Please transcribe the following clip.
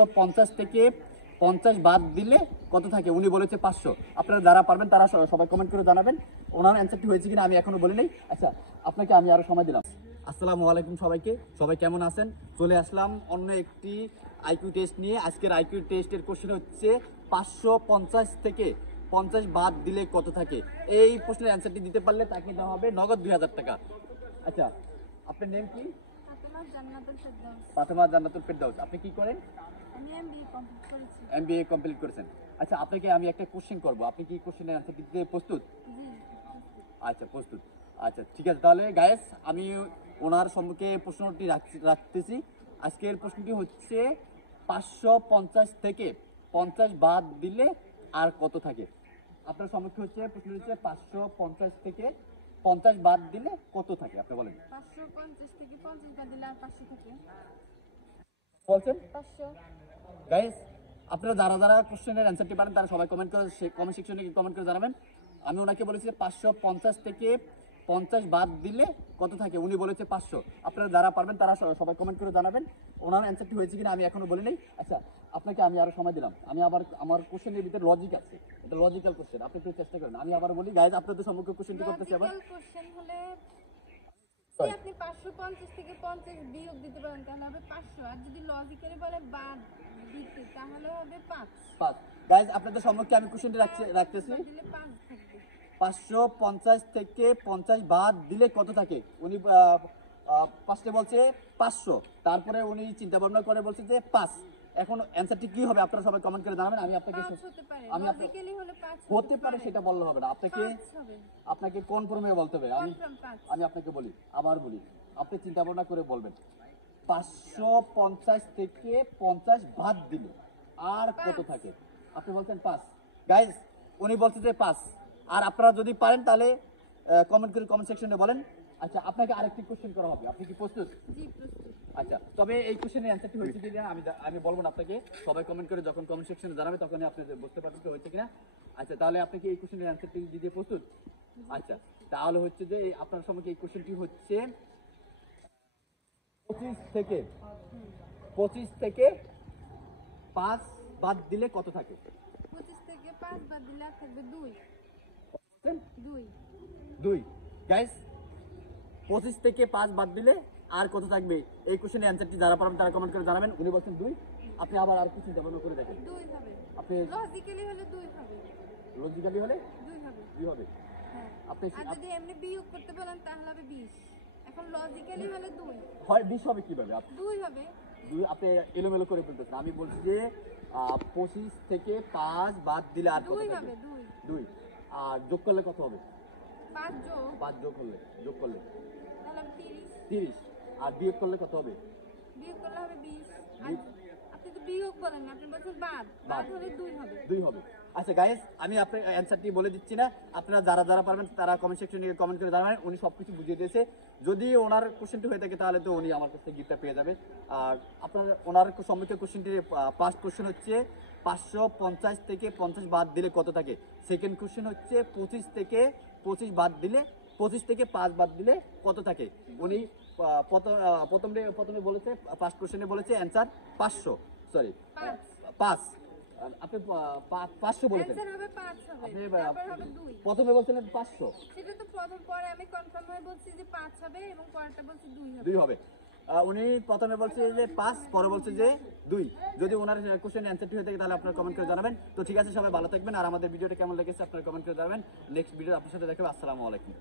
50 থেকে 50 বাদ দিলে কত থাকে? উনি বলেছে 500। আপনারা যারা পারবেন তারা সবাই কমেন্ট করে জানাবেন ওনার অ্যান্সারটি হয়েছে কিনা, আমি এখনো বলি নাই। আচ্ছা, আপনাকে আমি আরো সময় দিলাম। আসসালামু আলাইকুম সবাইকে, সবাই কেমন আছেন? চলে আসলাম অন্য একটি আইকিউ টেস্ট নিয়ে। আজকের আইকিউ টেস্টের কোশ্চেন হচ্ছে 550 থেকে 50 বাদ দিলে কত থাকে। এই প্রশ্নের অ্যান্সারটি দিতে পারলে তাকে দেওয়া হবে নগদ 2000 টাকা। আচ্ছা, আপনার নেম কি? ফাতেমা জান্নাতুল ফেরদাউস। আপনি কি করেন? আমি এমবিএ কমপ্লিট করেছেন। আচ্ছা, আপনাকে আমি একটা কোশ্চেন করব, আপনি কি কোশ্চেনের অ্যান্সার দিতে প্রস্তুত? আচ্ছা, প্রস্তুত। আচ্ছা, ঠিক আছে, তাহলে গায়েস আমি ওনার সম্মুখে প্রশ্নটি রাখতেছি। আজকের প্রশ্নটি হচ্ছে 550 থেকে 50 বাদ দিলে আর কত থাকে? আপনার সম্মুখে হচ্ছে প্রশ্ন হচ্ছে 550 থেকে 50 বাদ দিলে কত থাকে, আপনি বলেন। 550 থেকে 50 বাদ দিলে আর 500 থাকে। বলছেন 500। গাইস, আপনারা যারা যারা কোশ্চেনের অ্যান্সারটি পারেন তারা সবাই কমেন্ট সেকশনে কমেন্ট করে জানাবেন। আমি ওনাকে বলেছি 550 থেকে 50 বাদ দিলে কত থাকে, উনি বলেছে 500। আপনারা যারা পারবেন তারা সবাই কমেন্ট করে জানাবেন ওনার অ্যান্সারটি হয়েছে কিনা, আমি এখনো বলি নাই। আচ্ছা, আপনাকে আমি আরো সময় দিলাম। আমি আবার আমার কোশ্চেনের ভিতরে লজিক আছে, এটা লজিক্যাল কোশ্চেন, আপনি একটু চেষ্টা করেন। আমি আবার বলি গাইস, আপনাদের সম্মুখে কোশ্চেনটি করতেছি আবার। লজিক্যাল কোশ্চেন হলে যদি আপনি 550 থেকে 50 বিয়োগ দিতে পারেন তাহলে হবে 500, আর যদি লজিক্যালি বলে বাদ দিতে তাহলে হবে 5। গাইস, আপনাদের সম্মুখে আমি কোশ্চেনটি রাখতেছি। দিলে 5 থাকবে। 550 থেকে 50 বাদ দিলে কত থাকে? উনি ফার্স্টে বলছে 500, তারপরে উনি চিন্তা ভাবনা করে বলছে যে 5। এখন অ্যানসারটি কি হবে আপনারা সবাই কমেন্ট করে জানাবেন। আমি আপনাকে লজিক্যালি হলে 5 হতে পারে সেটা বললে হবে না, আপনাকে কনফার্মে বলতে হবে। আমি আপনাকে বলি, আবার বলি, আপনি চিন্তা ভাবনা করে বলবেন 550 থেকে 50 বাদ দিলে আর কত থাকে। আপনি বলছেন 5। গাইজ, উনি বলছে যে 5। আর আপনারা যদি পারেন তাহলে কমেন্ট করে কমেন্ট সেকশনে বলেন। আচ্ছা, আপনাকে আরেকটি কোশ্চেন করা হবে, আপনি কি প্রস্তুত? জি, প্রস্তুত। আচ্ছা, তবে এই কোশ্চেনের অ্যান্সারটি হয়েছে কিনা আমি বলবো না আপনাকে, সবাই কমেন্ট করে যখন কমেন্ট সেকশনে জানাবে তখনই আপনি বুঝতে পারবেন যে হয়েছে কিনা। আচ্ছা, তাহলে আপনি কি এই কোশ্চেনের অ্যান্সারটি দিতে প্রস্তুত? আচ্ছা, তাহলে হচ্ছে যে আপনার সম্মুখে এই কোশ্চেনটি হচ্ছে 25 থেকে 5 বাদ দিলে কত থাকে? 25 থেকে 5 বাদ দিলে আর থাকবে 2। 2। গাইস, 25 থেকে 5 বাদ দিলে আর কত থাকবে? এই কোশ্চেনের অ্যান্সারটি যারা পারবেন তারা কমেন্ট করে জানাবেন। উনি বলছেন 2। আপনি আবার আর কিছু চিন্তা ভাবনা করে দেখেন। 2 হবে। আপনি লজিক্যালি হলে 2 হবে। লজিক্যালি হলে 2 হবে। 2 হবে। হ্যাঁ। আপনি আর যদি এমনি বিয়োগ করতে বলেন তাহলে হবে 20। এখন লজিক্যালি হলে 2 হয় 20 হবে কিভাবে? 2 হবে। 2 আপনি এলোমেলো করে ফেলতেছেন। আমি বলছি যে 25 থেকে 5 বাদ দিলে আর কত 2 থাকবে? হবে। 2। আর যোগ করলে কত হবে? 5 যোগ করলে তাহলে 30। 30। আর বিয়োগ করলে কত হবে? বিয়োগ করলে হবে 20। আর আপনি তো বিয়োগ বলেন না, আপনি বলছেন বাদ হলে 2 হবে। 2 হবে। আচ্ছা গাইস, আমি আপনার অ্যান্সারটি বলে দিচ্ছি না, আপনারা যারা যারা পারবেন তারা কমেন্ট সেকশনে কমেন্ট করে জানাবেন। উনি সবকিছু বুঝিয়ে দিয়েছে। যদি ওনার কোশ্চেনটি হয়ে থাকে তাহলে তো উনি আমার কাছে গিফটটা পেয়ে যাবে। আর আপনার ওনার সম্মুখে কোশ্চেনটির ফার্স্ট কোশ্চেন হচ্ছে 550 থেকে 50 বাদ দিলে কত থাকে। সেকেন্ড কোশ্চেন হচ্ছে 25 থেকে 25 বাদ দিলে 25 থেকে 5 বাদ দিলে কত থাকে। উনি প্রথমে বলেছে, ফার্স্ট কোশ্চেনে বলেছে অ্যান্সার 500, সরি 5। আপনি 500 বলেছেন। অ্যানসার হবে 5 হবে। আপনি তারপর হবে 2। প্রথমে বলছিলেন 500। সেটা তো প্রথম, পরে আমি কনফার্ম হয়ে বলছি যে 5 হবে এবং পরেরটা বলছি 2 হবে। 2 হবে। উনি প্রথমে বলছে যে 5, পরে বলছে যে 2। যদি ওনার কোশ্চেন অ্যান্সারটি হয়ে থাকে তাহলে আপনারা কমেন্ট করে জানাবেন। তো ঠিক আছে, সবাই ভালো থাকবেন। আর আমাদের ভিডিওটা কেমন লেগেছে আপনারা কমেন্ট করে জানাবেন। নেক্সট ভিডিও আপনার সাথে দেখাবো। আসসালামু আলাইকুম।